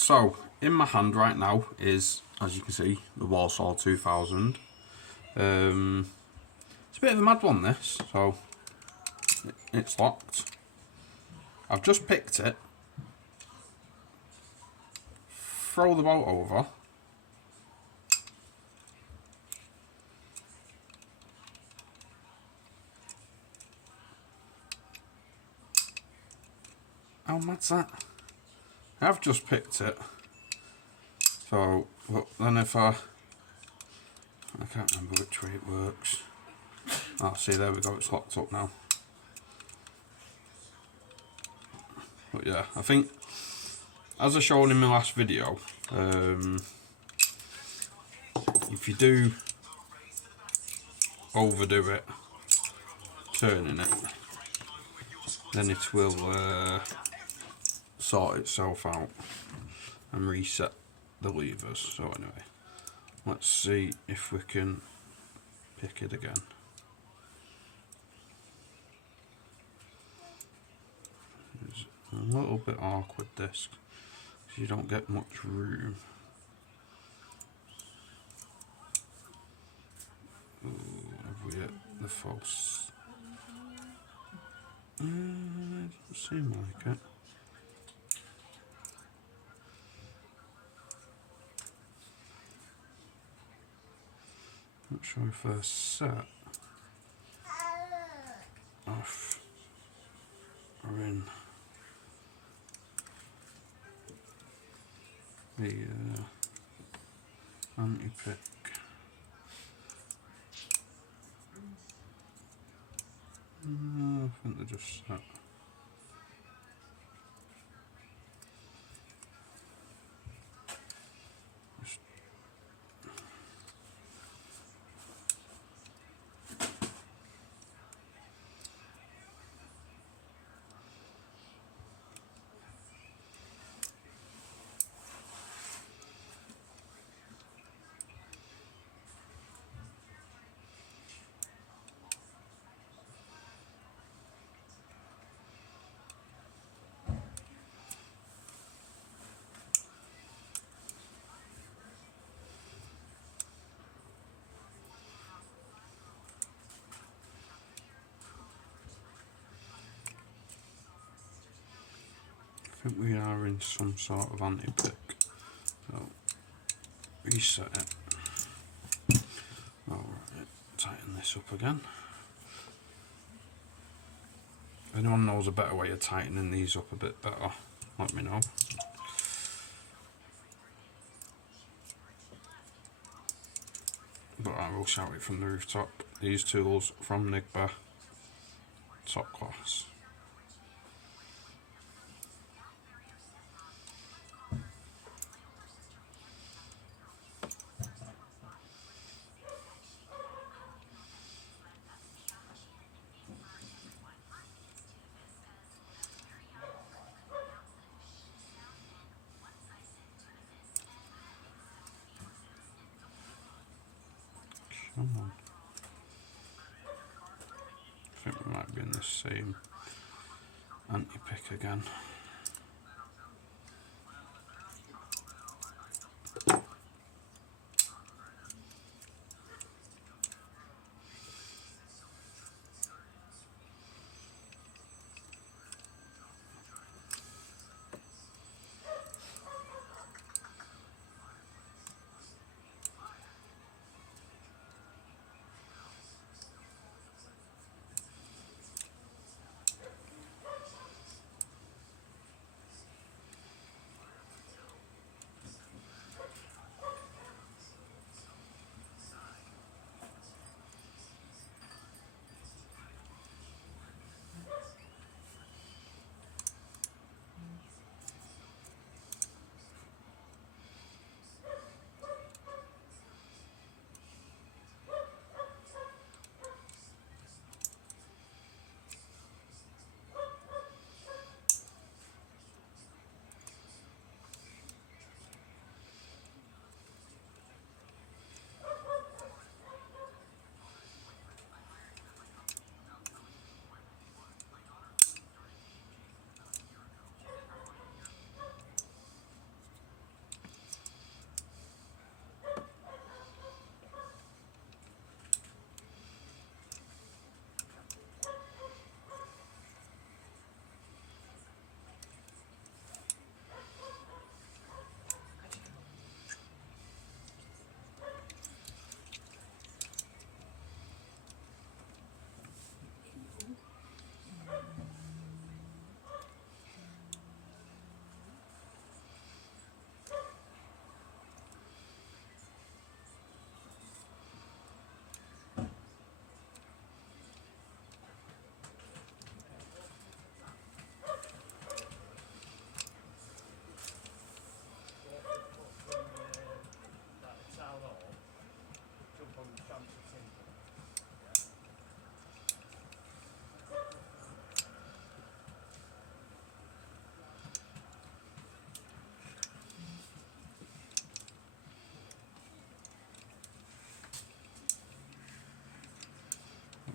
So, in my hand right now is, as you can see, the Walsall 2000. It's a bit of a mad one, this. So, it's locked. I've just picked it. Throw the boat over. How mad's that? I've just picked it. So, but then if I can't remember which way it works. Oh, see, there we go, it's locked up now. But yeah, I think, as I showed in my last video, if you do overdo it, turning it, then it will sort itself out and reset the levers. So anyway, let's see if we can pick it again. It's a little bit awkward, this, because you don't get much room. Ooh, have we hit the false? It doesn't seem like it. Not sure if they're set off or in the anti-pick. I think they're just set. I think we are in some sort of anti-pick. So, reset it. Alright, tighten this up again. If anyone knows a better way of tightening these up a bit better, let me know. But I will shout it from the rooftop. These tools from Nigba, top class. Come on. I think we might be in the same anti-pick again.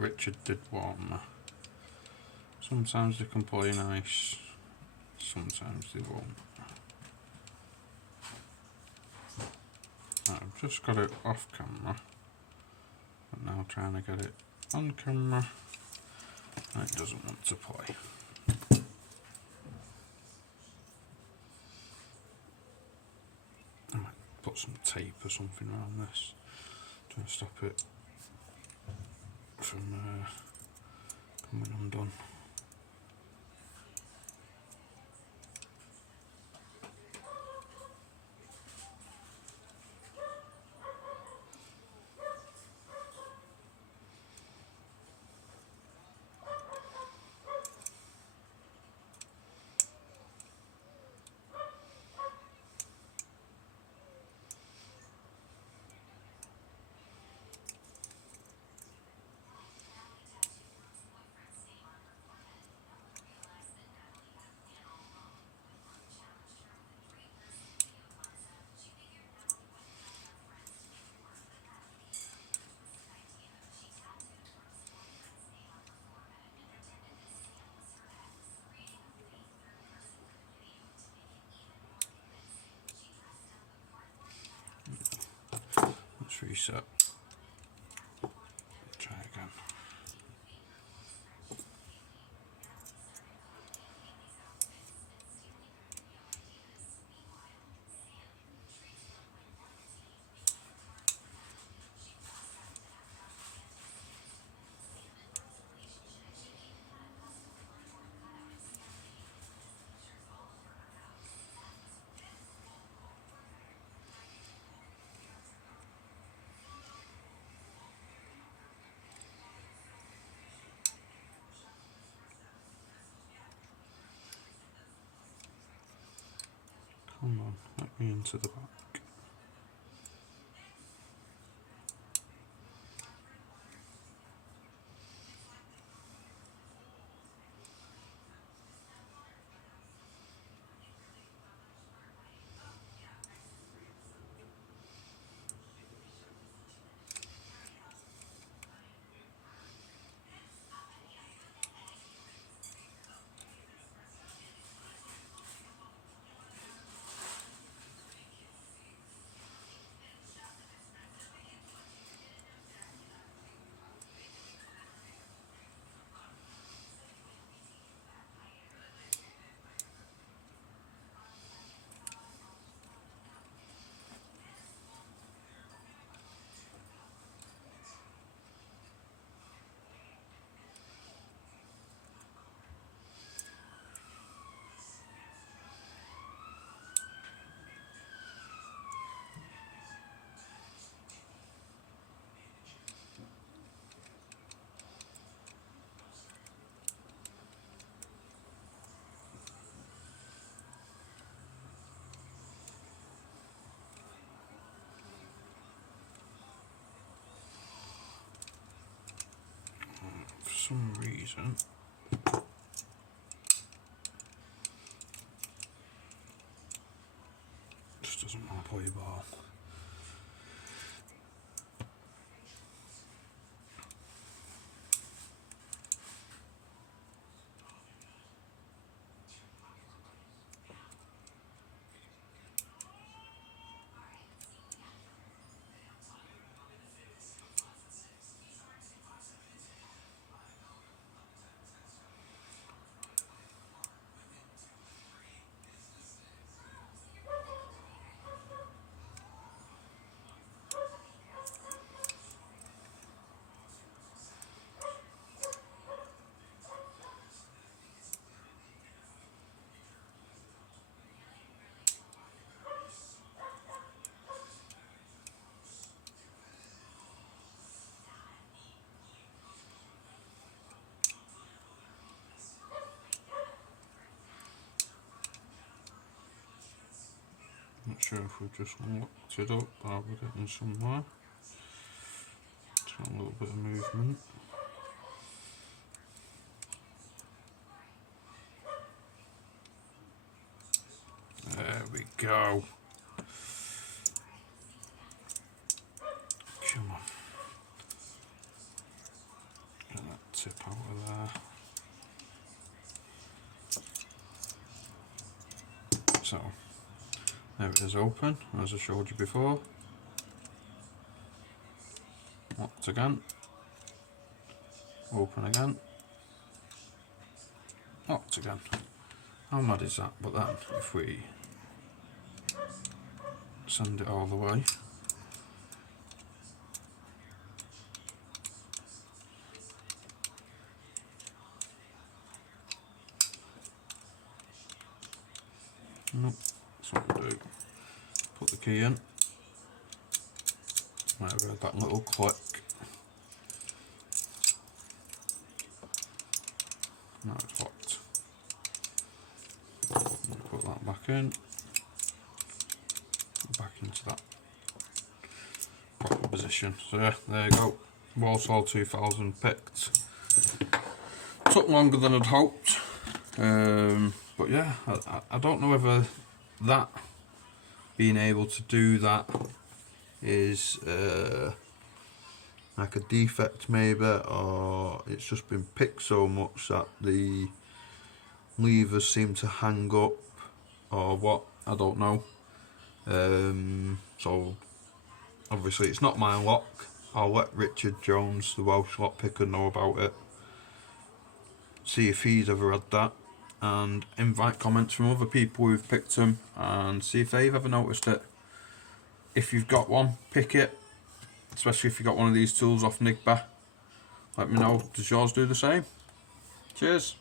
Richard did one. Sometimes they can play nice, sometimes they won't. I've just got it off camera, but now trying to get it on camera, and it doesn't want to play. I might put some tape or something around this to stop it from coming undone. Let's reset. Try again. Come on, let me into the back. For some reason, just doesn't want to play ball. Not sure if we've just locked it up or we're getting somewhere. Just a little bit of movement. There we go. Come on. So there it is, open, as I showed you before. Locked again. Open again. Locked again. How mad is that? But then, if we send it all the way, nope, that's what we'll do. Put the key in. Might have heard that little click. Now it's locked. Put that back in. Back into that proper position. So yeah, there you go. Walsall 2000 picked. Took longer than I'd hoped. But yeah, I don't know whether that, being able to do that, is like a defect maybe, or it's just been picked so much that the levers seem to hang up, or what, I don't know. So obviously it's not my lock. I'll let Richard Jones, the Welsh lock picker, know about it, see if he's ever had that, and invite comments from other people who've picked them and see if they've ever noticed it. If you've got one, pick it, especially if you got one of these tools off Nigba. Let me know. Does yours do the same? Cheers.